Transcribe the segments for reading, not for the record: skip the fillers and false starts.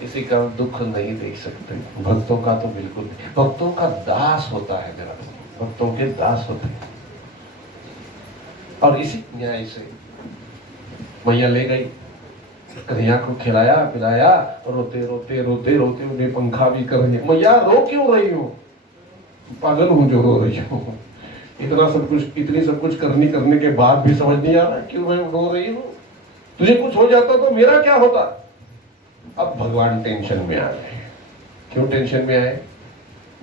किसी का दुख नहीं देख सकते, भक्तों का तो बिल्कुल नहीं। भक्तों का दास होता है मेरा, भक्तों के दास होते हैं। और इसी न्याय से मैया ले गई, कन्हैया को खिलाया पिलाया, रोते रोते रोते रोते उन्हें पंखा भी कर रही है। मैया रो क्यों रही हो? पागल हूं जो रो रही हूँ। इतना सब कुछ, इतनी सब कुछ करने के बाद भी समझ नहीं आ रहा क्यों मैं रो रही हूँ? तुझे कुछ हो जाता तो मेरा क्या होता? अब भगवान टेंशन में आ गए। क्यों टेंशन में आए?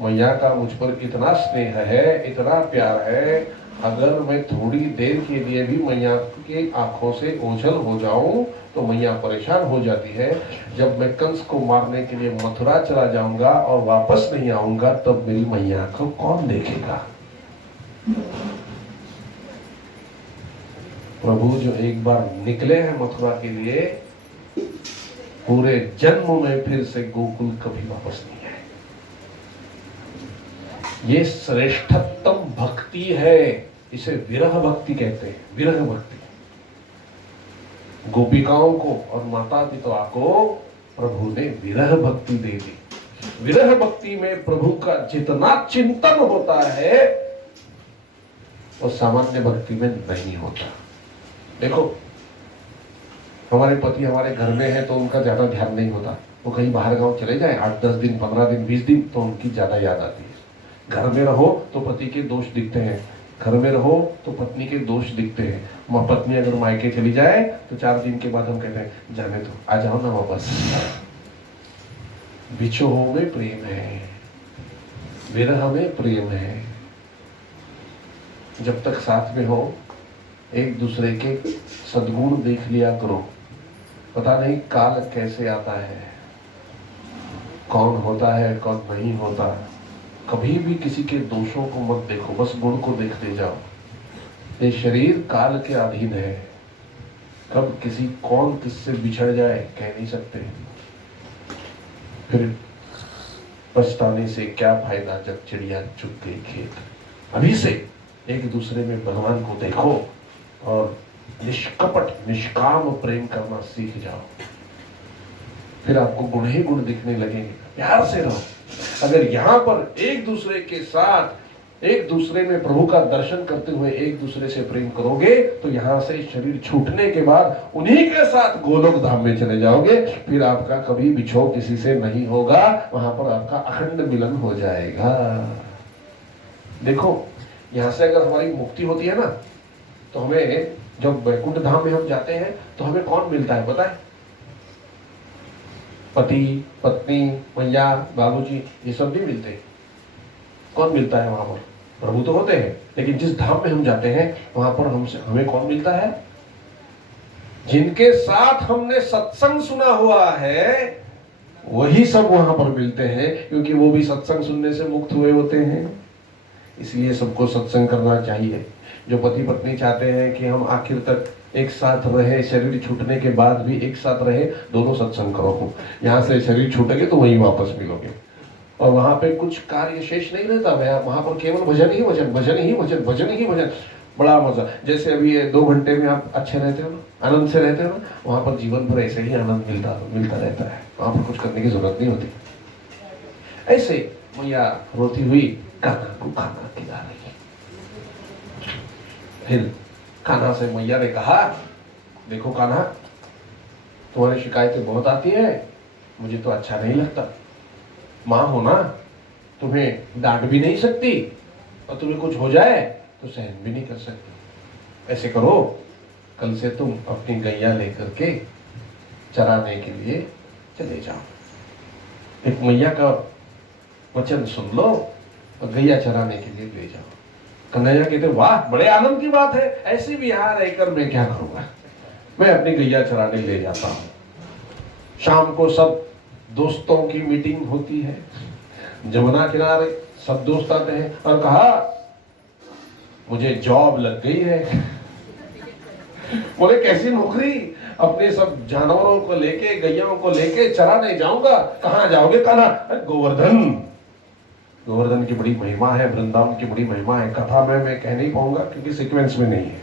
मैया का मुझ पर इतना स्नेह है, इतना प्यार है, अगर मैं थोड़ी देर के लिए भी मैया की आंखों से ओझल हो जाऊं तो मैया परेशान हो जाती है। जब मैं कंस को मारने के लिए मथुरा चला जाऊंगा और वापस नहीं आऊंगा तब मेरी मैया को कौन देखेगा? प्रभु जो एक बार निकले हैं मथुरा के लिए, पूरे जन्म में फिर से गोकुल कभी वापस नहीं आए। ये श्रेष्ठतम भक्ति है, इसे विरह भक्ति कहते हैं। विरह भक्ति गोपिकाओं को और माता पिता को प्रभु ने विरह भक्ति दे दी। विरह भक्ति में प्रभु का जितना चिंतन होता है वो सामान्य भक्ति में नहीं होता। देखो, हमारे पति हमारे घर में है तो उनका ज्यादा ध्यान नहीं होता। वो कहीं बाहर गांव चले जाए 8-10 दिन 15 दिन 20 दिन तो उनकी ज्यादा याद आती है। घर में रहो तो पति के दोष दिखते हैं, घर में रहो तो पत्नी के दोष दिखते हैं। पत्नी अगर मायके चली जाए तो 4 दिन के बाद हम कहते हैं जाने दो, आ जाओ ना वापस। बिछोह में प्रेम है, विरह में प्रेम है। जब तक साथ में हो एक दूसरे के सद्गुण देख लिया करो। पता नहीं काल कैसे आता है, कौन होता है कौन नहीं होता। कभी भी किसी के दोषों को मत देखो, बस गुण को देखते जाओ। ये शरीर काल के अधीन है, कब किसी कौन किससे बिछड़ जाए कह नहीं सकते। फिर पछताने से क्या फायदा जब चिड़िया चुग गई खेत। अभी से एक दूसरे में भगवान को देखो और निष्कपट निष्काम प्रेम करना सीख जाओ। फिर आपको गुण ही गुण दिखने लगेंगे। प्यार से रहो। अगर यहाँ पर एक दूसरे के साथ, एक दूसरे में प्रभु का दर्शन करते हुए एक दूसरे से प्रेम करोगे तो यहाँ से शरीर छूटने के बाद उन्हीं के साथ गोलोक धाम में चले जाओगे। फिर आपका कभी बिछोह किसी से नहीं होगा, वहां पर आपका अखंड मिलन हो जाएगा। देखो, यहाँ से अगर हमारी मुक्ति होती है ना तो हमें, जब वैकुंठ धाम में हम जाते हैं तो हमें कौन मिलता है पता है? पति पत्नी मैया बाबूजी ये सब भी मिलते हैं। कौन मिलता है वहां पर? प्रभु तो होते हैं, लेकिन जिस धाम में हम जाते हैं वहां पर हमें कौन मिलता है? जिनके साथ हमने सत्संग सुना हुआ है वही सब वहां पर मिलते हैं, क्योंकि वो भी सत्संग सुनने से मुक्त हुए होते हैं। इसलिए सबको सत्संग करना चाहिए। जो पति पत्नी चाहते हैं कि हम आखिर तक एक साथ रहे, शरीर छूटने के बाद भी एक साथ रहे, दोनों सत्संग करो। यहाँ से शरीर छूटेंगे तो वहीं वापस मिलोगे और वहां पे कुछ कार्य शेष नहीं रहता। वहां पर केवल भजन ही भजन, भजन ही भजन, भजन ही भजन। बड़ा मजा। जैसे अभी ये 2 घंटे में आप अच्छे रहते हो ना, आनंद से रहते हो ना, वहां पर जीवन भर ऐसे ही आनंद मिलता रहता है। वहां पर कुछ करने की जरूरत नहीं होती। ऐसे मैया रोती हुई कान्हा को खाना खिला रही है। फिर कान्हा से मैया ने कहा, देखो कान्हा, तुम्हारी शिकायतें बहुत आती है, मुझे तो अच्छा नहीं लगता। माँ हो ना, तुम्हें डांट भी नहीं सकती और तुम्हें कुछ हो जाए तो सहन भी नहीं कर सकती। ऐसे करो, कल से तुम अपनी गैया लेकर के चराने के लिए चले जाओ। एक मैया का वचन सुन लो और गैया चराने के लिए ले जाओ। कन्हैया कहते, वाह बड़े आनंद की बात है, ऐसे भी यहाँ रहकर मैं क्या करूंगा, मैं अपनी गैया चराने ले जाता हूँ। शाम को सब दोस्तों की मीटिंग होती है, जमुना किनारे सब दोस्त आते हैं और कहा मुझे जॉब लग गई है। बोले कैसी नौकरी? अपने सब जानवरों को लेके, गैयाओं को लेके चराने जाऊंगा। कहाँ जाओगे? कहा गोवर्धन। गोवर्धन की बड़ी महिमा है, वृंदावन की बड़ी महिमा है। कथा में मैं कह नहीं पाऊंगा क्योंकि सीक्वेंस में नहीं है,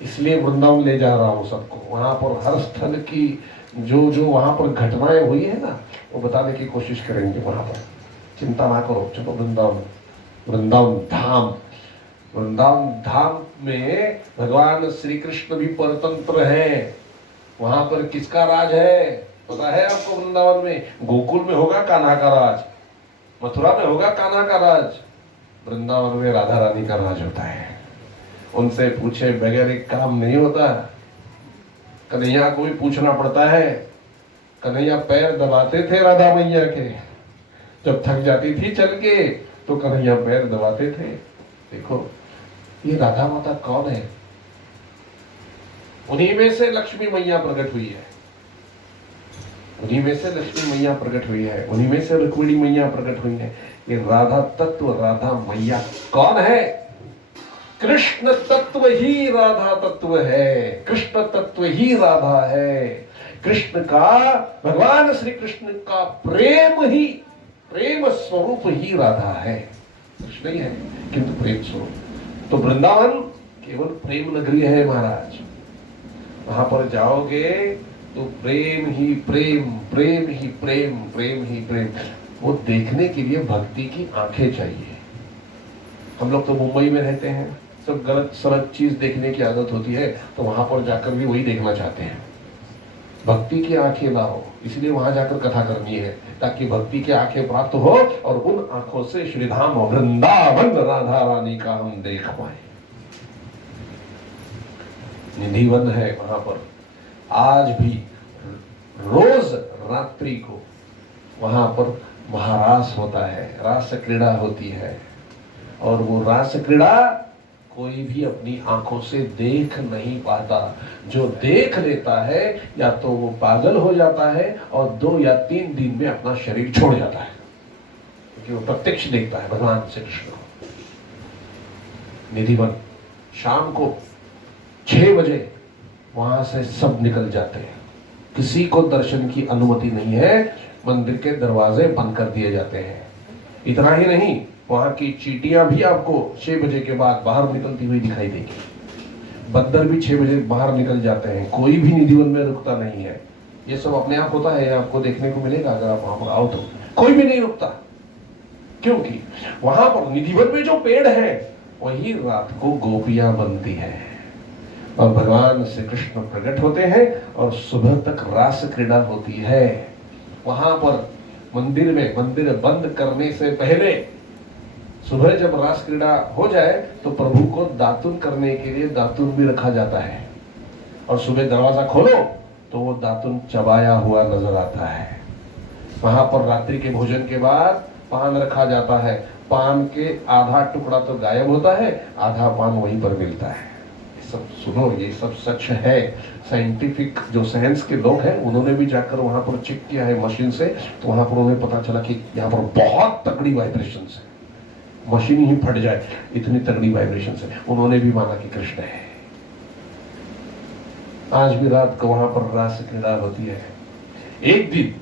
इसलिए वृंदावन ले जा रहा हूं सबको। वहां पर हर स्थल की जो जो वहां पर घटनाएं हुई है ना, वो बताने की कोशिश करेंगे वहां पर। चिंता ना करो, चलो वृंदावन, वृंदावन धाम। वृंदावन धाम में भगवान श्री कृष्ण भी परतंत्र है। वहां पर किसका राज है पता है आपको? वृंदावन में गोकुल में होगा कान्हा का राज, मथुरा में होगा कान्हा का राज, वृंदावन में राधा रानी का राज होता है। उनसे पूछे बगैर एक काम नहीं होता। कन्हैया को भी पूछना पड़ता है। कन्हैया पैर दबाते थे राधा मैया के, जब थक जाती थी चल के तो कन्हैया पैर दबाते थे। देखो ये राधा माता कौन है? उन्हीं में से लक्ष्मी मैया प्रकट हुई है, उन्हीं में से लक्ष्मी मैया प्रकट हुई है, उन्हीं में से रुक्मिणी मैया प्रकट हुई है। ये राधा तत्व, राधा मैया कौन है? कृष्ण तत्व ही राधा तत्व है, कृष्ण तत्व ही राधा है। कृष्ण का, भगवान श्री कृष्ण का प्रेम ही, प्रेम स्वरूप ही राधा है। कृष्ण ही है किंतु प्रेम स्वरूप। तो वृंदावन केवल प्रेम नगरी है महाराज। वहां पर जाओगे तो प्रेम ही प्रेम, प्रेम ही प्रेम, प्रेम ही प्रेम। वो देखने के लिए भक्ति की आंखें चाहिए। हम लोग तो मुंबई में रहते हैं, सब गलत सलत चीज देखने की आदत होती है, तो वहां पर जाकर भी वही देखना चाहते हैं। भक्ति की आंखें लाओ, इसलिए वहां जाकर कथा करनी है, ताकि भक्ति की आंखें प्राप्त हो और उन आंखों से श्रीधाम वृंदावन राधा रानी का हम देख पाए। निधिवन है वहां पर। आज भी रोज रात्रि को वहां पर महारास होता है, रास क्रीड़ा होती है। और वो रास क्रीड़ा कोई भी अपनी आंखों से देख नहीं पाता। जो देख लेता है या तो वो पागल हो जाता है और 2 या 3 दिन में अपना शरीर छोड़ जाता है, क्योंकि वो प्रत्यक्ष देखता है भगवान श्री कृष्ण को। निधिवन शाम को 6 बजे वहां से सब निकल जाते हैं, किसी को दर्शन की अनुमति नहीं है, मंदिर के दरवाजे बंद कर दिए जाते हैं। इतना ही नहीं, वहां की चींटियां भी आपको 6 बजे के बाद बाहर निकलती हुई दिखाई देगी। बंदर भी 6 बजे बाहर निकल जाते हैं, कोई भी निधिवन में रुकता नहीं है। ये सब अपने आप होता है, आपको देखने को मिलेगा अगर आप वहां पर आओ तो। कोई भी नहीं रुकता, क्योंकि वहां पर निधिवन में जो पेड़ है वही रात को गोपियां बनती है और भगवान श्री कृष्ण प्रकट होते हैं और सुबह तक रास क्रीड़ा होती है। वहां पर मंदिर में, मंदिर बंद करने से पहले सुबह जब रास क्रीड़ा हो जाए तो प्रभु को दातुन करने के लिए दातुन भी रखा जाता है, और सुबह दरवाजा खोलो तो वो दातुन चबाया हुआ नजर आता है। वहां पर रात्रि के भोजन के बाद पान रखा जाता है। पान के आधा टुकड़ा तो गायब होता है, आधा पान वहीं पर मिलता है। सब सुनो, ये सब सच है। साइंटिफिक जो साइंस के लोग हैं उन्होंने भी जाकर वहां पर चेक किया है मशीन से, तो वहां पर उन्हें पता चला कि यहाँ पर बहुत तगड़ी वाइब्रेशन है, मशीन ही फट जाए इतनी तगड़ी वाइब्रेशन है। उन्होंने भी माना कि कृष्ण है। आज भी रात को वहां पर रास क्रीड़ा होती है। एक दिन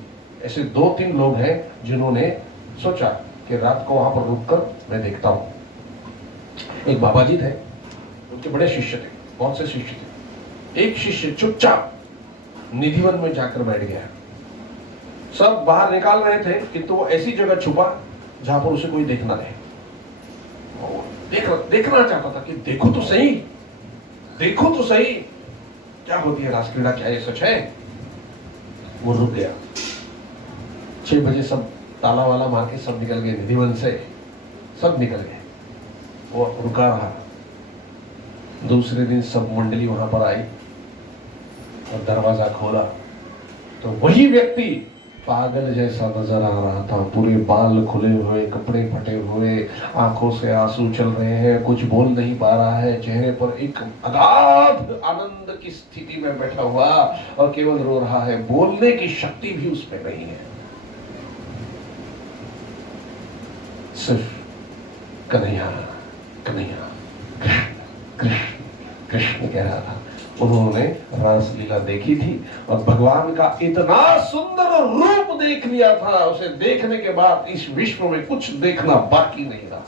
ऐसे 2-3 लोग हैं जिन्होंने सोचा कि रात को वहां पर रुककर मैं देखता हूं। एक बाबा जी थे, उनके बड़े शिष्य थे, बहुत से शिष्य थे। एक शिष्य चुपचाप निधिवन में जाकर बैठ गया। सब बाहर निकाल रहे थे, किंतु वो ऐसी जगह छुपा जहां पर उसे कोई देखना नहीं। देखना चाहता था कि देखो तो सही, देखो तो सही क्या होती है रास क्रीड़ा, क्या ये सच है? वो रुक गया। 6 बजे सब ताला वाला मार के सब निकल गए निधिवन से, सब निकल गए। वो रुका रहा। दूसरे दिन सब मंडली वहां पर आई और दरवाजा खोला तो वही व्यक्ति पागल जैसा नजर आ रहा था। पूरे बाल खुले हुए, कपड़े फटे हुए, आंखों से आंसू चल रहे हैं, कुछ बोल नहीं पा रहा है, चेहरे पर एक अगाध आनंद की स्थिति में बैठा हुआ और केवल रो रहा है। बोलने की शक्ति भी उसमें नहीं है। सिर्फ कन्हैया कन्हैया कृष्ण कृष्ण कह रहा था। उन्होंने रासलीला देखी थी और भगवान का इतना सुंदर रूप देख लिया था, उसे देखने के बाद इस विश्व में कुछ देखना बाकी नहीं रहा।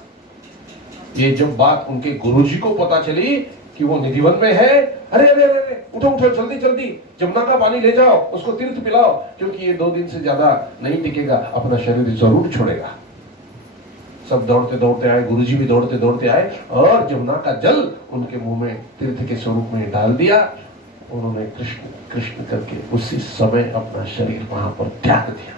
ये जब बात उनके गुरुजी को पता चली कि वो निधिवन में है, अरे अरे अरे उठो उठो जल्दी जल्दी जमुना का पानी ले जाओ, उसको तीर्थ पिलाओ, क्योंकि ये 2 दिन से ज्यादा नहीं टिकेगा, अपना शरीर जरूर छोड़ेगा। सब दौड़ते दौड़ते आए, गुरुजी भी दौड़ते दौड़ते आए और जमुना का जल उनके मुंह में तीर्थ के स्वरूप में डाल दिया। उन्होंने कृष्ण कृष्ण करके उसी समय अपना शरीर वहां पर त्याग दिया।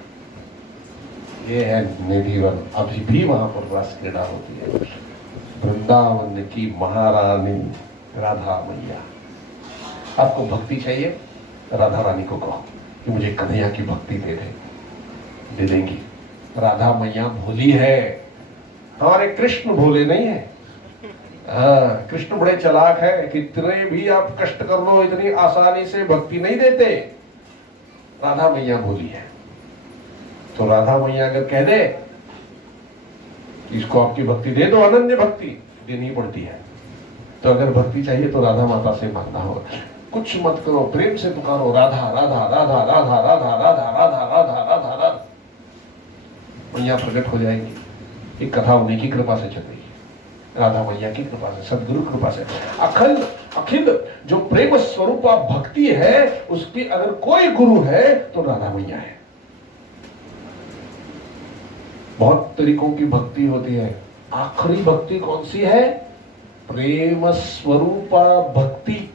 ये है निधिवन। अभी भी वहां पर रास क्रीड़ा होती है। वृंदावन की महारानी राधा मैया। आपको भक्ति चाहिए, राधा रानी को कहो कि मुझे कन्हैया की भक्ति दे देंगी। राधा मैया भोली है, हमारे कृष्ण भोले नहीं है। कृष्ण बड़े चालाक है, कितने भी आप कष्ट कर लो इतनी आसानी से भक्ति नहीं देते। राधा मैया भोली है। तो राधा मैया अगर कह दे कि इसको आपकी भक्ति दे दो, अनन्य भक्ति देनी पड़ती है। तो अगर भक्ति चाहिए तो राधा माता से मांगना होगा। कुछ मत करो, प्रेम से पुकारो, राधा राधा राधा राधा राधा राधा राधा राधा राधा राधा, मैया प्रकट हो जाएंगी। एक कथा उन्हीं की कृपा से चल रही है, राधा मैया की कृपा से, सदगुरु कृपा से। अखिल जो प्रेम स्वरूपा भक्ति है, उसकी अगर कोई गुरु है तो राधा मैया है। बहुत तरीकों की भक्ति होती है, आखिरी भक्ति कौन सी है? प्रेम स्वरूपा भक्ति।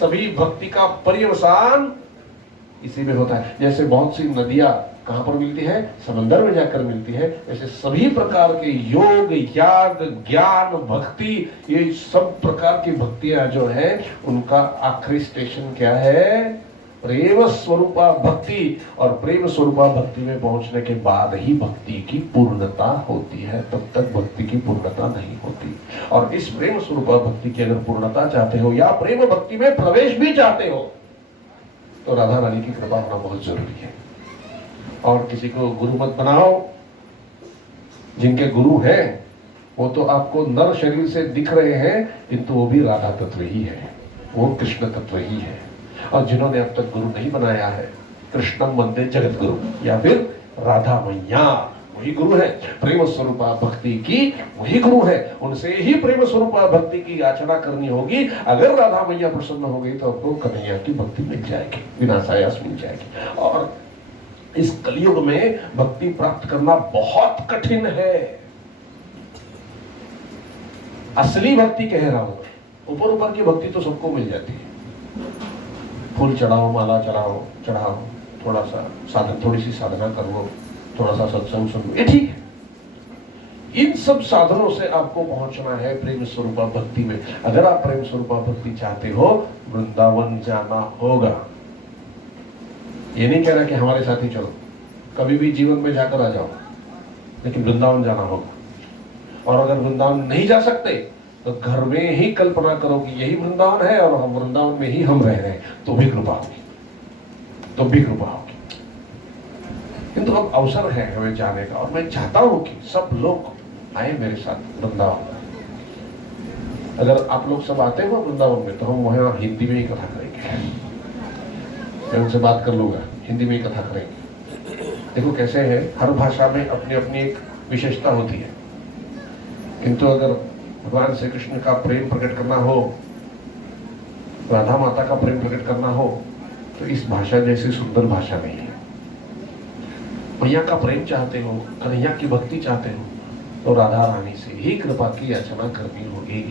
सभी भक्ति का पर्यवसान इसी में होता है। जैसे बहुत सी नदियां कहां पर मिलती है? समंदर में जाकर मिलती है। ऐसे सभी प्रकार के योग, याग, ज्ञान, भक्ति, ये सब प्रकार की भक्तियां जो है उनका आखिरी स्टेशन क्या है? प्रेम स्वरूपा भक्ति। और प्रेम स्वरूपा भक्ति में पहुंचने के बाद ही भक्ति की पूर्णता होती है, तब तक भक्ति की पूर्णता नहीं होती। और इस प्रेम स्वरूपा भक्ति की अगर पूर्णता चाहते हो या प्रेम भक्ति में प्रवेश भी चाहते हो तो राधा रानी की कृपा होना बहुत जरूरी है। और किसी को गुरु मत बनाओ। जिनके गुरु हैं वो तो आपको नर शरीर से दिख रहे हैं, किंतु वो भी राधा तत्व ही है, वो कृष्ण तत्व ही है। और जिन्होंने अब तक गुरु नहीं बनाया है, कृष्णम वंदे जगत गुरु, या फिर राधा मैया वही गुरु है। प्रेम स्वरूपा भक्ति की वही गुरु है, उनसे ही प्रेम स्वरूपा भक्ति की याचना करनी होगी। अगर राधा मैया प्रसन्न हो गई तो आपको कन्हैया की भक्ति मिल जाएगी, विनाशायास मिल जाएगी। और इस कलयुग में भक्ति प्राप्त करना बहुत कठिन है। असली भक्ति कह रहा हूं, ऊपर ऊपर की भक्ति तो सबको मिल जाती है। फूल चढ़ाओ, माला चढ़ाओ, थोड़ा सा साधन, थोड़ी सी साधना कर लो, थोड़ा सा सत्संग सुन लो, ये ठीक है। इन सब साधनों से आपको पहुंचना है प्रेम स्वरूपा भक्ति में। अगर आप प्रेम स्वरूपा भक्ति चाहते हो, वृंदावन जाना होगा। ये नहीं कह रहा कि हमारे साथ ही चलो, कभी भी जीवन में जाकर आ जाओ, लेकिन वृंदावन जाना होगा। और अगर वृंदावन नहीं जा सकते तो घर में ही कल्पना करो कि यही वृंदावन है और हम वृंदावन में ही हम रह रहे हैं, तो भी कृपा होगी, तो भी कृपा होगी। किंतु अब अवसर है हमें जाने का, और मैं चाहता हूं कि सब लोग आए मेरे साथ वृंदावन। अगर आप लोग सब आते हो वृंदावन में तो हम वहां हिंदी में ही कथा करेंगे। मैं उनसे बात कर लूंगा, हिंदी में ही कथा करेंगे। देखो कैसे है, हर भाषा में अपनी अपनी एक विशेषता होती है। किंतु अगर भगवान श्री कृष्ण का प्रेम प्रकट करना हो, राधा माता का प्रेम प्रकट करना हो, तो इस भाषा जैसी सुंदर भाषा नहीं है। मैया का प्रेम चाहते हो, कन्हैया की भक्ति चाहते हो, तो राधा रानी से ही कृपा की याचना करनी होगी।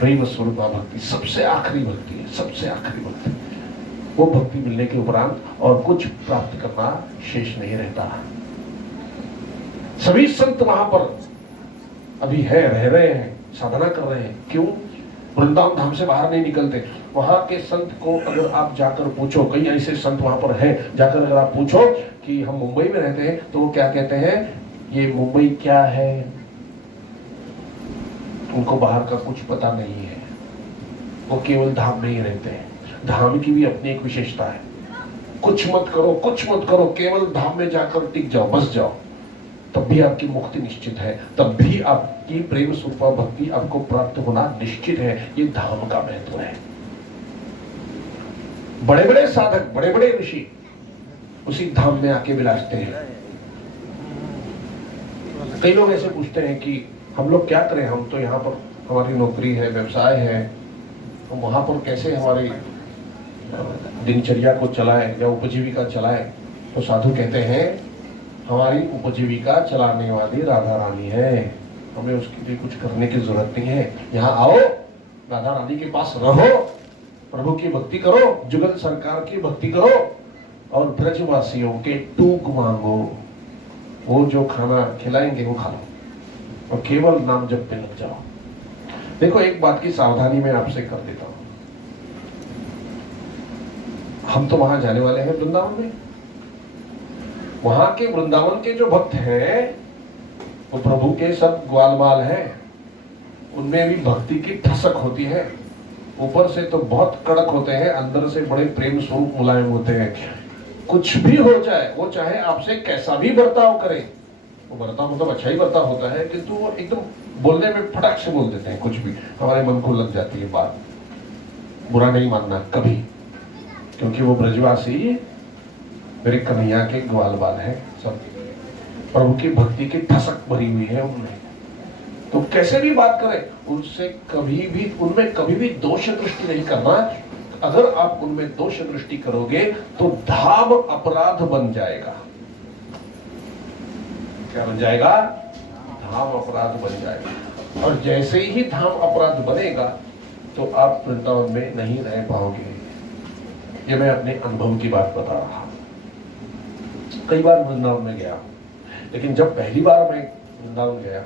प्रेम स्वरूपा भक्ति सबसे आखिरी भक्ति है, सबसे आखिरी भक्ति। वो भक्ति मिलने के उपरांत और कुछ प्राप्त करना शेष नहीं रहता। सभी संत वहां पर अभी है, रह रहे हैं, साधना कर रहे हैं। क्यों? वृंदावन धाम से बाहर नहीं निकलते। वहां के संत को अगर आप जाकर पूछो, कई ऐसे संत वहां पर हैं, जाकर अगर आप पूछो कि हम मुंबई में रहते हैं, तो वो क्या कहते हैं? ये मुंबई क्या है? उनको बाहर का कुछ पता नहीं है। वो केवल धाम में ही रहते हैं। धाम की भी अपनी एक विशेषता है। कुछ मत करो, कुछ मत करो, केवल धाम में जाकर टिक जाओ, बस जाओ, तब भी आपकी मुक्ति निश्चित है, तब भी आपकी प्रेम स्वरूपा भक्ति आपको प्राप्त होना निश्चित है। ये धाम का महत्व है। बड़े बड़े साधक, बड़े बड़े ऋषि उसी धाम में आके विराजते हैं। कई लोग ऐसे पूछते हैं कि हम लोग क्या करें, हम तो यहाँ पर हमारी नौकरी है, व्यवसाय है, तो वहां पर कैसे हमारी दिनचर्या को चलाए या उपजीविका चलाए। तो साधु कहते हैं हमारी उपजीविका चलाने वाली राधा रानी है, हमें उसके लिए कुछ करने की जरूरत नहीं है। यहाँ आओ, राधा रानी के पास रहो, प्रभु की भक्ति करो, जुगल सरकार की भक्ति करो और ब्रजवासियों के टूक मांगो, वो जो खाना खिलाएंगे वो खा लो और केवल नाम जप पे लग जाओ। देखो एक बात की सावधानी मैं आपसे कर देता हूं, हम तो वहां जाने वाले हैं वृंदावन में, वहां के वृंदावन के जो भक्त हैं वो प्रभु के सब ग्वाल बाल हैं, उनमें भी भक्ति की ठसक होती है, ऊपर से तो बहुत कड़क होते हैं, अंदर से बड़े प्रेम स्वरूप मुलायम होते हैं। कुछ भी हो जाए, वो चाहे आपसे कैसा भी बर्ताव करे, वो बर्ताव मतलब अच्छा ही बर्ताव होता है, किंतु वो एकदम बोलने में फटक से बोल देते हैं, कुछ भी हमारे मन को लग जाती है बात, बुरा नहीं मानना कभी, क्योंकि वो ब्रजवासी मेरे कन्हैया के ग्वाल बाल है, सब प्रभु की भक्ति की ठसक भरी हुई है उनमें। तो कैसे भी बात करें उनसे कभी भी, उनमें कभी भी दोष दृष्टि नहीं करना। अगर आप उनमें दोष दृष्टि करोगे तो धाम अपराध बन जाएगा। क्या बन जाएगा? धाम अपराध बन जाएगा। और जैसे ही धाम अपराध बनेगा तो आप वृंदावन में नहीं रह पाओगे। ये मैं अपने अनुभव की बात बता रहा। कई बार वृंदावन में गया, लेकिन जब पहली बार मैं वृंदावन गया,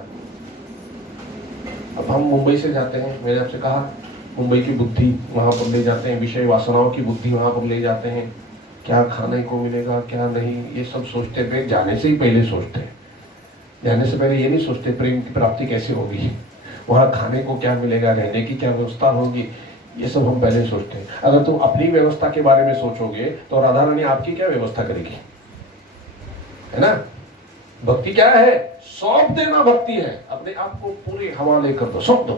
अब हम मुंबई से जाते हैं, मैंने आपसे कहा मुंबई की बुद्धि वहां पर ले जाते हैं, विषय वासनाओं की बुद्धि वहां पर ले जाते हैं, क्या खाने को मिलेगा क्या नहीं, ये सब सोचते पे जाने से ही पहले सोचते हैं। जाने से पहले ये नहीं सोचते प्रेम की प्राप्ति कैसे होगी, वहां खाने को क्या मिलेगा, रहने की क्या व्यवस्था होगी, ये सब हम पहले सोचते हैं। अगर तुम अपनी व्यवस्था के बारे में सोचोगे तो राधा रानी आपकी क्या व्यवस्था करेगी, है ना। भक्ति क्या है? सौंप देना भक्ति है, अपने आप को पूरे हवाले कर दो, सौंप दो,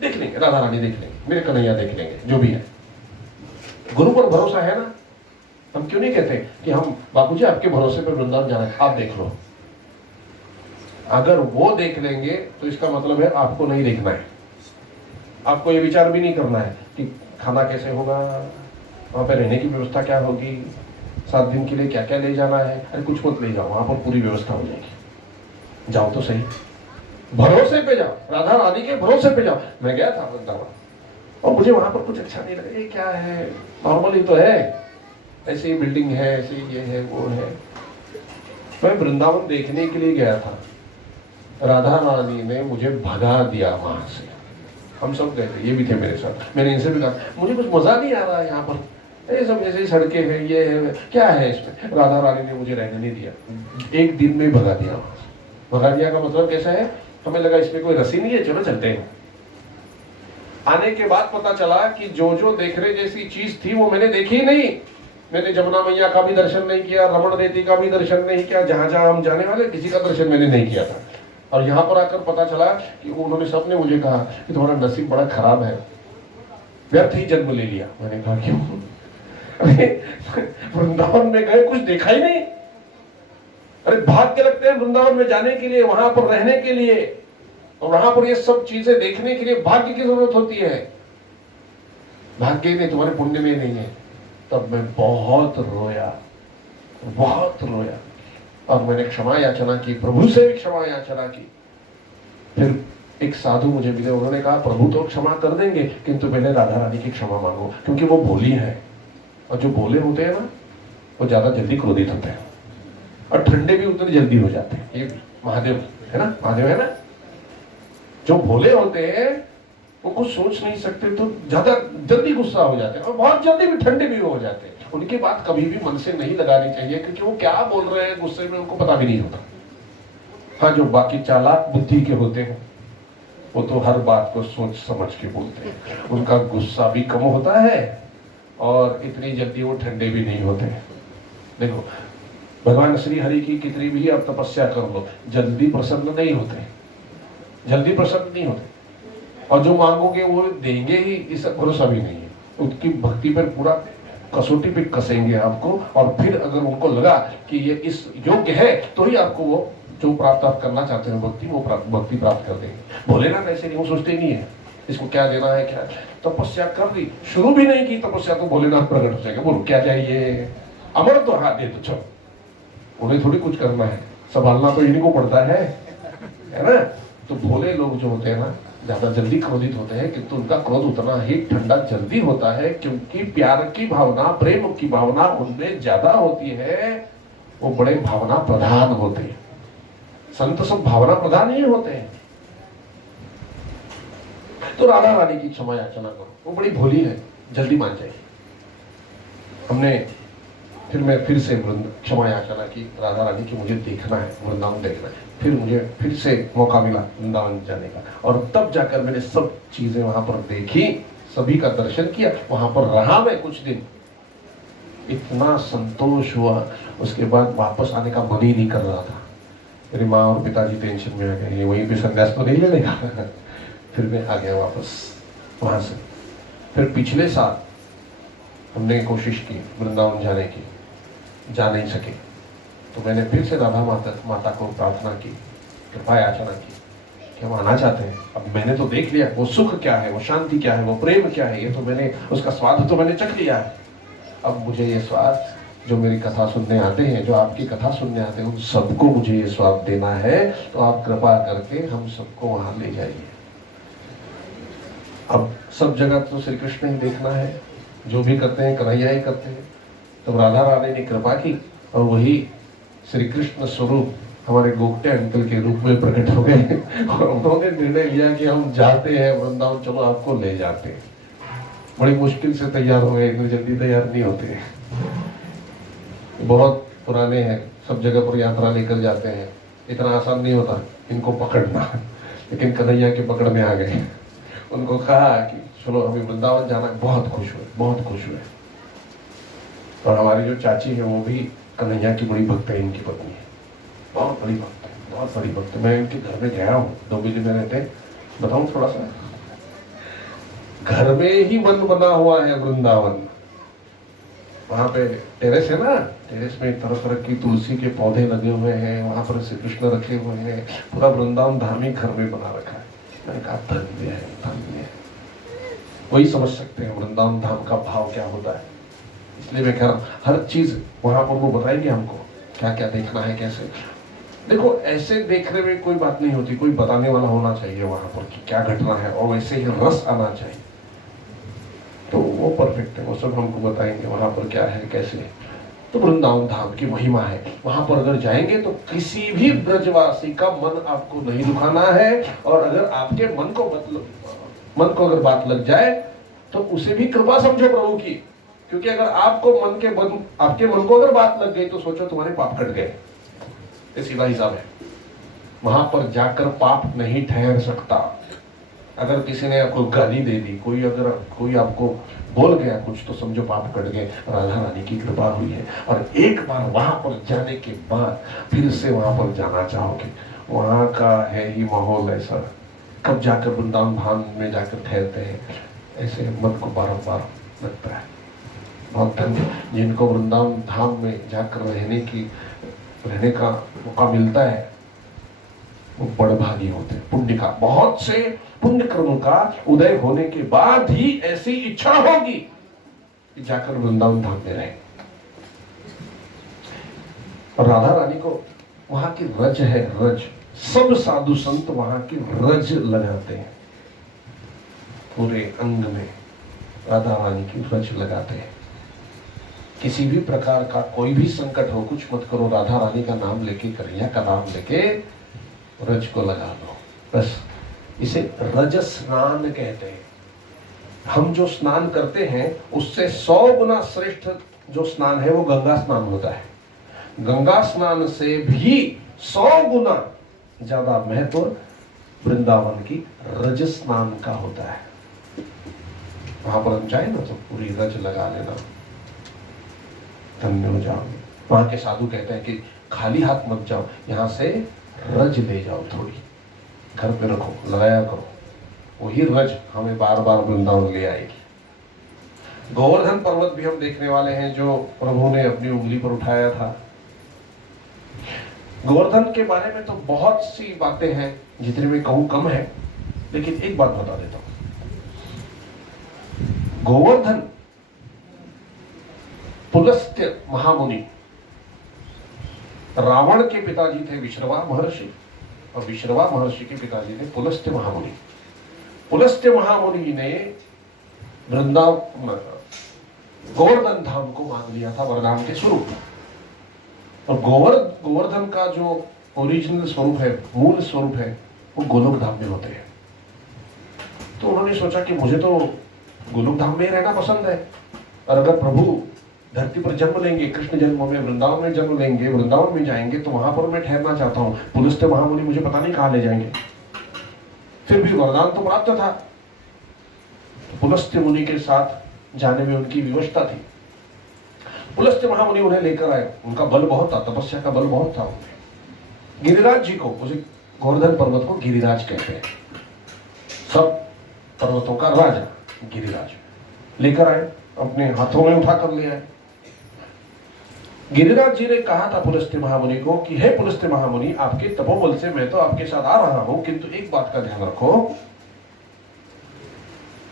देख लेंगे राधा रानी, देख लेंगे मेरे कन्हैया, देख लेंगे जो भी है। गुरु पर भरोसा है ना, हम क्यों नहीं कहते कि हम बापूजी आपके भरोसे पर वृंदावन जाना है, आप देख लो। अगर वो देख लेंगे तो इसका मतलब है आपको नहीं देखना है, आपको ये विचार भी नहीं करना है कि खाना कैसे होगा, वहां पर रहने की व्यवस्था क्या होगी, 7 दिन के लिए क्या क्या ले जाना है। अरे कुछ मत ले जाओ, वहां पर पूरी व्यवस्था हो जाएगी, जाओ तो सही, भरोसे पे जाओ, राधा रानी के भरोसे पे जाओ। मैं गया था वृंदावन और मुझे वहां पर कुछ अच्छा नहीं लगा, ये क्या है, नॉर्मली तो है, ऐसी बिल्डिंग है, ऐसी ये है वो है। मैं वृंदावन देखने के लिए गया था, राधा रानी ने मुझे भगा दिया वहां से। हम सब गए थे, ये भी थे मेरे साथ, मैंने इनसे भी कहा मुझे कुछ मजा नहीं आ रहा है यहाँ पर, ये सब ऐसे ही सड़कें हैं, ये है, क्या है इसमें। राधा रानी ने मुझे रहने नहीं दिया, एक दिन में भगा दिया वहां से। भगा दिया का मतलब कैसा है, हमें लगा इसमें कोई रस्सी नहीं है, चलो चलते हैं। आने के बाद पता चला कि जो जो देखने जैसी चीज थी वो मैंने देखी ही नहीं। मैंने जमुना मैया का भी दर्शन नहीं किया, रमण देती का भी दर्शन नहीं किया, जहां जहां हम जाने वाले किसी का दर्शन मैंने नहीं किया था। और यहाँ पर आकर पता चला कि उन्होंने सबने मुझे कहा कि तुम्हारा नसीब बड़ा खराब है, व्यर्थ ही जन्म ले लिया। मैंने कहा क्यों? अरे वृंदावन में गए कुछ देखा ही नहीं। अरे भाग्य लगते हैं वृंदावन में जाने के लिए, वहां पर रहने के लिए, और वहां पर ये सब चीजें देखने के लिए भाग्य की जरूरत होती है। भाग्य नहीं, तुम्हारे पुण्य में नहीं है। तब मैं बहुत रोया, बहुत रोया, और मैंने क्षमा याचना की, प्रभु से भी क्षमा याचना की। फिर एक साधु मुझे मिले, उन्होंने कहा प्रभु तो क्षमा कर देंगे, किंतु पहले राधा रानी की क्षमा मांगो, क्योंकि वो भोली है, और जो भोले होते हैं ना वो ज्यादा जल्दी क्रोधित होते हैं, और ठंडे भी उतने जल्दी हो जाते हैं। ये महादेव है ना, महादेव है ना, जो भोले होते हैं वो कुछ सोच नहीं सकते तो ज्यादा जल्दी गुस्सा हो जाते हैं, और बहुत जल्दी भी ठंडे भी हो जाते हैं। उनकी बात कभी भी मन से नहीं लगानी चाहिए, क्योंकि वो क्या बोल रहे हैं गुस्से में उनको पता भी नहीं होता। हाँ, जो बाकी चालाक बुद्धि के होते हैं वो तो हर बात को सोच समझ के बोलते हैं, उनका गुस्सा भी कम होता है और इतनी जल्दी वो ठंडे भी नहीं होते। देखो भगवान श्री हरि की कितनी भी आप तपस्या कर लो, जल्दी प्रसन्न नहीं होते, जल्दी प्रसन्न नहीं होते, और जो मांगोगे वो देंगे ही, इस भरोसा भी नहीं है। उनकी भक्ति पर पूरा कसौटी पे कसेंगे आपको, और फिर अगर उनको लगा कि ये इस योग्य है तो ही आपको वो जो प्राप्त आप करना चाहते हैं भक्ति, वो भक्ति प्राप्त कर देंगे। भोलेनाथ ऐसे नहीं, वो सोचते ही नहीं है इसको क्या देना है क्या। तपस्या कर दी, शुरू भी नहीं की तपस्या तो भोलेनाथ प्रकट हो जाएगा, बोलो क्या चाहिए, अमर तो हाथ दे दो, चलो। उन्हें थोड़ी कुछ करना है, संभालना तो इन्हीं को पड़ता है ना। तो भोले लोग जो होते हैं ना, ज्यादा जल्दी क्रोधित होते हैं, किंतु उनका क्रोध उतना ही ठंडा जल्दी होता है, क्योंकि प्यार की भावना, प्रेम की भावना उनमें ज्यादा होती है। वो बड़े भावना प्रधान होते हैं। संत सब भावना प्रधान ही होते हैं। तो राधा रानी की क्षमा याचना करो, वो बड़ी भोली है, जल्दी मान जाएगी। मैं फिर से क्षमा याचना की राधा रानी की, मुझे देखना है, वृंदावन देखना है। फिर मुझे फिर से मौका मिला वृंदावन जाने का, और तब जाकर मैंने सब चीजें वहां पर देखी, सभी का दर्शन किया, वहां पर रहा मैं कुछ दिन। इतना संतोष हुआ, उसके बाद वापस आने का मन ही नहीं कर रहा था। मेरी माँ और पिताजी टेंशन में आ गए, वहीं पे संन्यास तो नहीं लेने का। फिर मैं आ गया वापस वहां से। फिर पिछले साल हमने कोशिश की वृंदावन जाने की, जा नहीं सके, तो मैंने फिर से राधा माता को प्रार्थना की, कृपा याचना की कि हम आना चाहते हैं। अब मैंने तो देख लिया वो सुख क्या है, वो शांति क्या है, वो प्रेम क्या है, ये तो मैंने उसका स्वाद तो मैंने चख लिया है। अब मुझे ये स्वाद, जो मेरी कथा सुनने आते हैं, जो आपकी कथा सुनने आते हैं, उन सबको मुझे ये स्वाद देना है। तो आप कृपा करके हम सबको वहां ले जाइए। अब सब जगह तो श्री कृष्ण ही देखना है, जो भी करते हैं कन्हैया ही करते हैं। तब राधा रानी ने कृपा की, और वही श्री कृष्ण स्वरूप हमारे गोगटे अंकल के रूप में प्रकट हो गए, और उन्होंने निर्णय लिया कि हम जाते हैं वृंदावन, चलो आपको ले जाते हैं। बड़ी मुश्किल से तैयार हो गए, इतनी जल्दी तैयार नहीं होते, बहुत पुराने हैं, सब जगह पर यात्रा लेकर जाते हैं, इतना आसान नहीं होता इनको पकड़ना। लेकिन कन्हैया के पकड़ में आ गए। उनको कहा कि चलो अभी वृंदावन जाना, बहुत खुश हुए, बहुत खुश हुए। और हमारी जो चाची है वो भी कन्हैया की बड़ी भक्त है, इनकी पत्नी है, बहुत बड़ी भक्त है, बहुत बड़ी भक्त है। मैं इनके घर में गया हूँ, 2 बजे में रहते, बताऊँ थोड़ा सा। घर में ही मन बना हुआ है वृंदावन। वहां पे टेरेस है ना, टेरेस में तरह तरह की तुलसी के पौधे लगे हुए हैं, वहां पर श्री कृष्ण रखे हुए हैं, पूरा वृंदावन धाम ही घर में बना रखा है। मैंने कहा धन्य है, धन्य है। वही समझ सकते हैं वृंदावन धाम का भाव क्या होता है। इसलिए मैं कह रहा हूँ, हर चीज वहां पर वो बताएंगे हमको, क्या क्या देखना है, कैसे। देखो ऐसे देखने में कोई बात नहीं होती, कोई बताने वाला होना चाहिए वहां पर कि क्या घटना है, और वैसे ही रस आना चाहिए, तो वो परफेक्ट है, वो सब हमको बताएंगे वहां पर क्या है कैसे। तो वृंदावन धाम की महिमा है, वहां पर अगर जाएंगे तो किसी भी ब्रजवासी का मन आपको नहीं दुखाना है। और अगर आपके मन को अगर बात लग जाए तो उसे भी कृपा समझो प्रभु की, क्योंकि अगर आपके मन को अगर बात लग गई तो सोचो तुम्हारे पाप कट गए, ये सीधा हिसाब है। वहां पर जाकर पाप नहीं ठहर सकता। अगर किसी ने आपको गाली दे दी, कोई आपको बोल गया कुछ, तो समझो पाप कट गए। राधा रानी की कृपा हुई है, और एक बार वहां पर जाने के बाद फिर से वहां पर जाना चाहोगे। वहां का है ही माहौल ऐसा, कब जाकर वृंदावन धाम में जाकर ठहरते हैं, ऐसे मन को बारंबार लगता है। बहुत धन्य जिनको वृंदावन धाम में जाकर रहने का मौका मिलता है, वो बड़े भागी होते हैं। पुण्य का, बहुत से पुण्य कर्म का उदय होने के बाद ही ऐसी इच्छा होगी कि जाकर वृंदावन धाम में रहे। और राधा रानी को वहां की रज है, रज। सब साधु संत वहां की रज लगाते हैं, पूरे अंग में राधा रानी की रज लगाते हैं। किसी भी प्रकार का कोई भी संकट हो, कुछ मत करो, राधा रानी का नाम लेके, कन्हैया का नाम लेके रज को लगा दो, बस। इसे रज स्नान कहते हैं। हम जो स्नान करते हैं उससे 100 गुना श्रेष्ठ जो स्नान है वो गंगा स्नान होता है। गंगा स्नान से भी 100 गुना ज्यादा महत्व वृंदावन की रज स्नान का होता है। वहां पर हम जाए ना तो पूरी रज लगा लेना, धन्य हो जाओगे। वहां के साधु कहते हैं कि खाली हाथ मत जाओ, यहां से रज ले जाओ, थोड़ी घर पे रखो, लगाया करो, वही रज हमें बार बार वृंदावन ले आएगी। गोवर्धन पर्वत भी हम देखने वाले हैं, जो प्रभु ने अपनी उंगली पर उठाया था। गोवर्धन के बारे में तो बहुत सी बातें हैं, जितने में कहूं कम है, लेकिन एक बात बता देता हूं। गोवर्धन पुलस्त्य महामुनि, रावण के पिताजी थे विश्रवा महर्षि, और विश्रवा महर्षि के पिताजी थे पुलस्त्य महामुनि। पुलस्त्य महामुनि ने वृंदावन गोवर्धन धाम को मान लिया था वरदान के स्वरूप। और गोवर्धन का जो ओरिजिनल स्वरूप है, मूल स्वरूप है, वो गोलोक धाम में होते हैं। तो उन्होंने सोचा कि मुझे तो गोलोक धाम में रहना पसंद है, और अगर प्रभु धरती पर जन्म लेंगे, कृष्ण जन्म में वृंदावन में जन्म लेंगे, वृंदावन में जाएंगे, तो वहां पर मैं ठहरना चाहता हूं। पुलस्त्य महामुनि मुझे पता नहीं कहां ले जाएंगे, फिर भी वरदान तो प्राप्त था। तो पुलस्त्य मुनि के साथ जाने में उनकी विवशता थी। पुलस्त्य महामुनि उन्हें लेकर आए। उनका बल बहुत था, तपस्या का बल बहुत था उन्हें। गिरिराज जी को, उसे गोवर्धन पर्वत को गिरिराज कहते हैं, सब पर्वतों का राजा गिरिराज, लेकर आए, अपने हाथों में उठा कर ले आए। गिरिराज जी ने कहा था पुलस्त्य महामुनि को कि हे पुलस्त्य महामुनि, आपके तपोबल से मैं तो आपके साथ आ रहा हूं, किंतु एक बात का ध्यान रखो,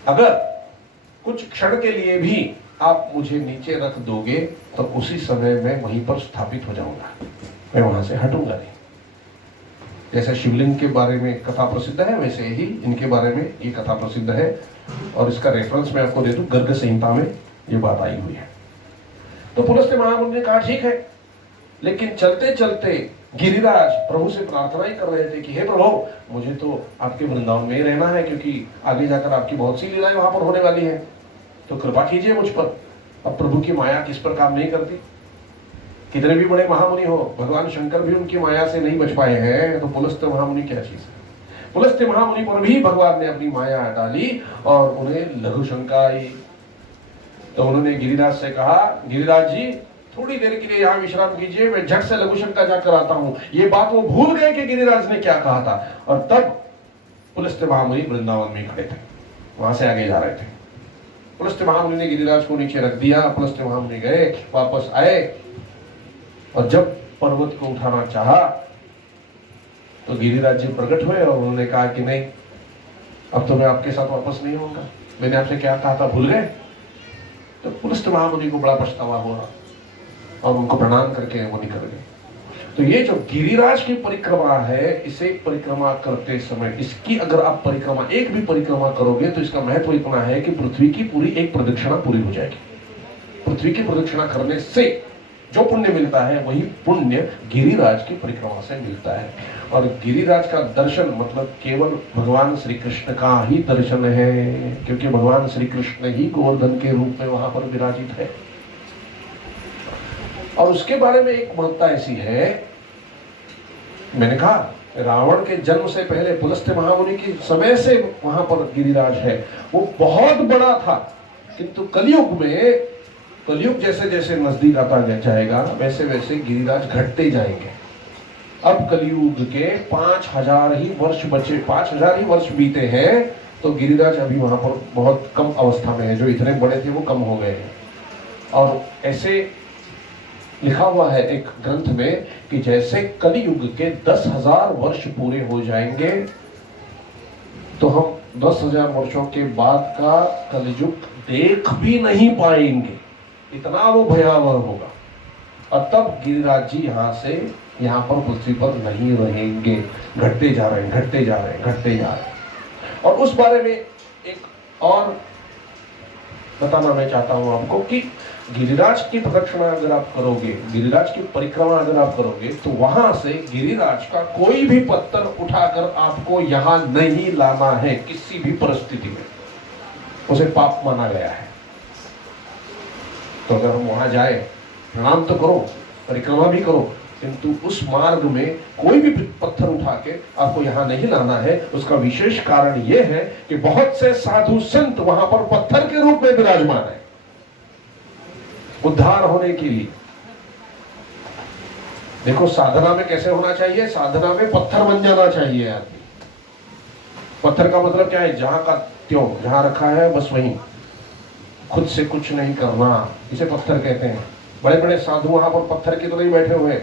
अगर कुछ क्षण के लिए भी आप मुझे नीचे रख दोगे तो उसी समय मैं वहीं पर स्थापित हो जाऊंगा, मैं वहां से हटूंगा नहीं। जैसे शिवलिंग के बारे में कथा प्रसिद्ध है, वैसे ही इनके बारे में ये कथा प्रसिद्ध है, और इसका रेफरेंस मैं आपको दे दूं, गर्ग संहिता में ये बात आई हुई है। तो पुलस्त्य महामुनि ने कहा ठीक है, लेकिन चलते चलते गिरिराज प्रभु से प्रार्थना ही कर रहे थे कि हे प्रभु, मुझे तो आपके वृंदावन में ही रहना है, क्योंकि आगे जाकर आपकी बहुत सी लीलाएं वहां पर होने वाली है, तो कृपा कीजिए मुझ पर। अब प्रभु की माया किस पर काम नहीं करती, कितने भी बड़े महामुनि हो, भगवान शंकर भी उनकी माया से नहीं बच पाए हैं, तो पुलस्त्य महामुनि क्या चीज है। पुलस्त्य महामुनि पर भी भगवान ने अपनी माया डाली और उन्हें लघु शंका आई। तो उन्होंने गिरिराज से कहा, गिरिराज जी थोड़ी देर के लिए यहाँ विश्राम कीजिए, मैं झट से लघु शंका जाकर आता हूँ। ये बात वो भूल गए कि गिरिराज ने क्या कहा था, और तब पुलस्त्य महामुनि वृंदावन में खड़े थे, वहां से आगे जा रहे थे। पुलस्त्य महामुनि ने गिरिराज को नीचे रख दिया, पुलस्त्य महामुनि गए, वापस आए, और जब पर्वत को उठाना चाहा तो गिरिराज जी प्रकट हुए और उन्होंने कहा कि नहीं, अब तो मैं आपके साथ वापस नहीं होऊंगा, मैंने आपसे क्या कहा था भूल गए। तो पुलस्त्य महामुनि को बड़ा पछतावा हुआ और उनको प्रणाम करके वो निकल गए। तो ये जो गिरिराज की परिक्रमा है, इसे परिक्रमा करते समय, इसकी अगर आप परिक्रमा, एक भी परिक्रमा करोगे तो इसका महत्व इतना है कि पृथ्वी की पूरी एक प्रदक्षिणा पूरी हो जाएगी। पृथ्वी की प्रदक्षिणा करने से जो पुण्य मिलता है, वही पुण्य गिरिराज की परिक्रमा से मिलता है। और गिरिराज का दर्शन मतलब केवल भगवान श्री कृष्ण का ही दर्शन है, क्योंकि भगवान श्री कृष्ण ही गोवर्धन के रूप में वहां पर विराजित है। और उसके बारे में एक महत्ता ऐसी है, मैंने कहा रावण के जन्म से पहले पुलस्त्य महामुनि के समय से वहां पर गिरिराज है, वो बहुत बड़ा था, किंतु कलयुग में, कलयुग जैसे जैसे नजदीक आता जाएगा वैसे वैसे गिरिराज घटते जाएंगे। अब कलयुग के 5000 ही वर्ष बचे, 5000 ही वर्ष बीते हैं, तो गिरिराज अभी वहां पर बहुत कम अवस्था में है, जो इतने बड़े थे वो कम हो गए हैं। और ऐसे लिखा हुआ है एक ग्रंथ में कि जैसे कलयुग के 10,000 वर्ष पूरे हो जाएंगे, तो हम 10,000 वर्षों के बाद का कलयुग देख भी नहीं पाएंगे, इतना वो भयावह होगा। और तब गिरिराज जी यहाँ पर पृथ्वी पर नहीं रहेंगे, घटते जा रहे हैं, घटते जा रहे हैं, घटते जा रहे हैं। और उस बारे में एक और बताना मैं चाहता हूं आपको कि गिरिराज की प्रदक्षिणा अगर आप करोगे, गिरिराज की परिक्रमा अगर आप करोगे, तो वहां से गिरिराज का कोई भी पत्थर उठाकर आपको यहां नहीं लाना है, किसी भी परिस्थिति में, उसे पाप माना गया है। तो अगर हम वहां जाए, प्रणाम तो करो, परिक्रमा भी करो, किंतु उस मार्ग में कोई भी पत्थर उठा के आपको यहां नहीं लाना है। उसका विशेष कारण यह है कि बहुत से साधु संत वहां पर पत्थर के रूप में विराजमान है, उद्धार होने के लिए। देखो साधना में कैसे होना चाहिए, साधना में पत्थर बन जाना चाहिए आदमी। पत्थर का मतलब क्या है, जहां का त्यों, जहां रखा है बस वहीं, खुद से कुछ नहीं करना, इसे पत्थर कहते हैं। बड़े बड़े साधु वहां पर पत्थर की तो नहीं बैठे हुए,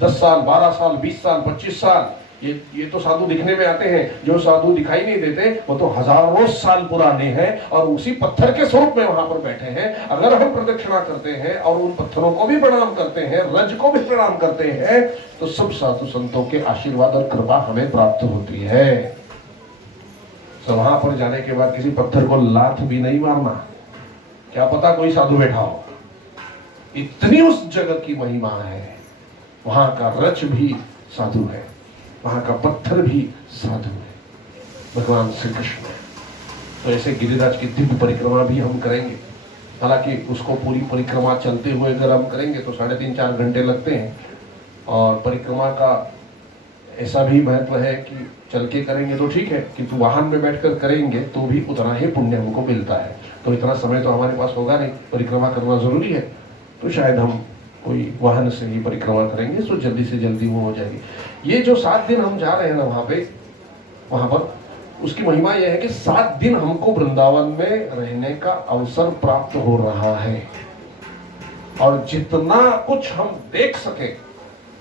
10 साल, 12 साल, 20 साल, 25 साल, ये तो साधु दिखने में आते हैं। जो साधु दिखाई नहीं देते वो तो हजारों साल पुराने हैं और उसी पत्थर के स्वरूप में वहां पर बैठे हैं। अगर हम प्रदक्षिणा करते हैं और उन पत्थरों को भी प्रणाम करते हैं, रज को भी प्रणाम करते हैं, तो सब साधु संतों के आशीर्वाद और कृपा हमें प्राप्त होती है। तो वहां पर जाने के बाद किसी पत्थर को लात भी नहीं मारना, क्या पता कोई साधु बैठा हो। इतनी उस जगह की महिमा है। वहां का रच भी साधु है, वहां का पत्थर भी साधु है, भगवान श्री कृष्ण है। तो ऐसे गिरिराज की दिव्य परिक्रमा भी हम करेंगे। हालांकि उसको पूरी परिक्रमा चलते हुए अगर हम करेंगे तो 3.5-4 घंटे लगते हैं। और परिक्रमा का ऐसा भी महत्व है कि चल के करेंगे तो ठीक है, किंतु वाहन में बैठकर करेंगे तो भी उतना ही पुण्य हमको मिलता है। तो इतना समय तो हमारे पास होगा नहीं, परिक्रमा करना जरूरी है, तो शायद हम कोई वाहन से ही परिक्रमा करेंगे तो जल्दी से जल्दी वो हो जाएगी। ये जो 7 दिन हम जा रहे हैं ना वहां पर उसकी महिमा यह है कि 7 दिन हमको वृंदावन में रहने का अवसर प्राप्त हो रहा है। और जितना कुछ हम देख सके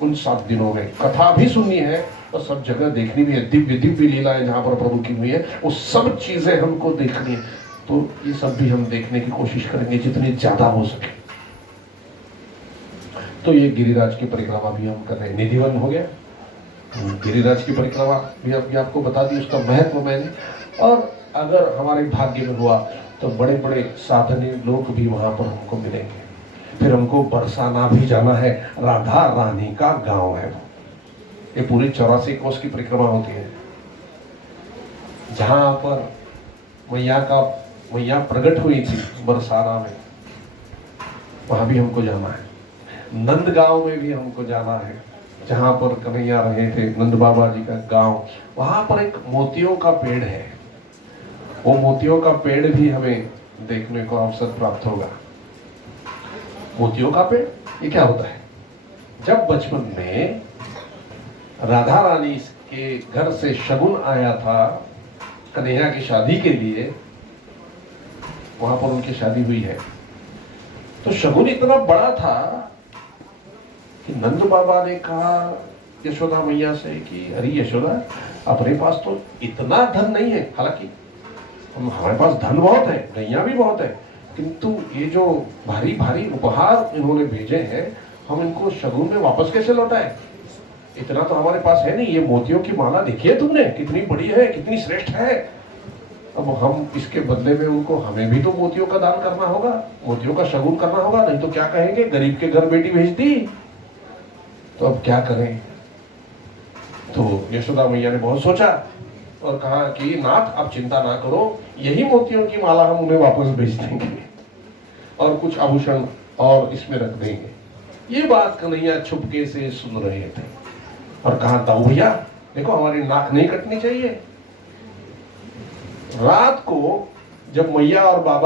उन 7 दिनों में, कथा भी सुननी है और सब जगह देखनी भी है। दिव्य दिव्य लीलाएं जहां पर प्रभु की हुई है वो सब चीजें हमको देखनी है। तो ये सब भी हम देखने की कोशिश करेंगे जितनी ज्यादा हो सके। तो ये गिरिराज की परिक्रमा भी हम कर रहे हैं। निधिवन हो गया, गिरिराज की परिक्रमा भी आपको बता दी, उसका महत्व मैंने। और अगर हमारे भाग्य में हुआ तो बड़े बड़े साधनी लोग भी वहां पर हमको मिलेंगे। फिर हमको बरसाना भी जाना है, राधा रानी का गांव है वो। ये पूरी 84 कोस की परिक्रमा होती है, जहां पर मैया प्रकट हुई थी बरसाना में, वहां भी हमको जाना है। नंदगांव में भी हमको जाना है, जहां पर कन्हैया रहे थे, नंद बाबा जी का गांव। वहां पर एक मोतियों का पेड़ है, वो मोतियों का पेड़ भी हमें देखने को अवसर प्राप्त होगा। मोतियों का पेड़ ये क्या होता है? जब बचपन में राधा रानी के घर से शगुन आया था कन्हैया की शादी के लिए, वहां पर उनकी शादी हुई है, तो शगुन इतना बड़ा था कि नंद बाबा ने कहा यशोदा मैया से कि अरे यशोदा, अपने पास तो इतना धन नहीं है, हालांकि हमारे पास धन बहुत है, गैया भी बहुत है, किंतु ये जो भारी भारी उपहार इन्होंने भेजे हैं, हम इनको शगुन में वापस कैसे लौटाएं? इतना तो हमारे पास है नहीं। ये मोतियों की माला देखी है तुमने, कितनी बड़ी है, कितनी श्रेष्ठ है। अब हम इसके बदले में उनको, हमें भी तो मोतियों का दान करना होगा, मोतियों का शगुन करना होगा, नहीं तो क्या कहेंगे, गरीब के घर बेटी भेज दी। तो अब क्या करें? तो यशोदा मैया ने बहुत सोचा और कहा कि नाथ आप चिंता ना करो, यही मोतियों की माला हम उन्हें वापस भेज देंगे और कुछ आभूषण और इसमें रख देंगे। ये बात कन्हैया छुपके से सुन रहे थे और कहा ताऊ भैया देखो, हमारी नाक नहीं कटनी चाहिए। रात को जब मैया और बाबा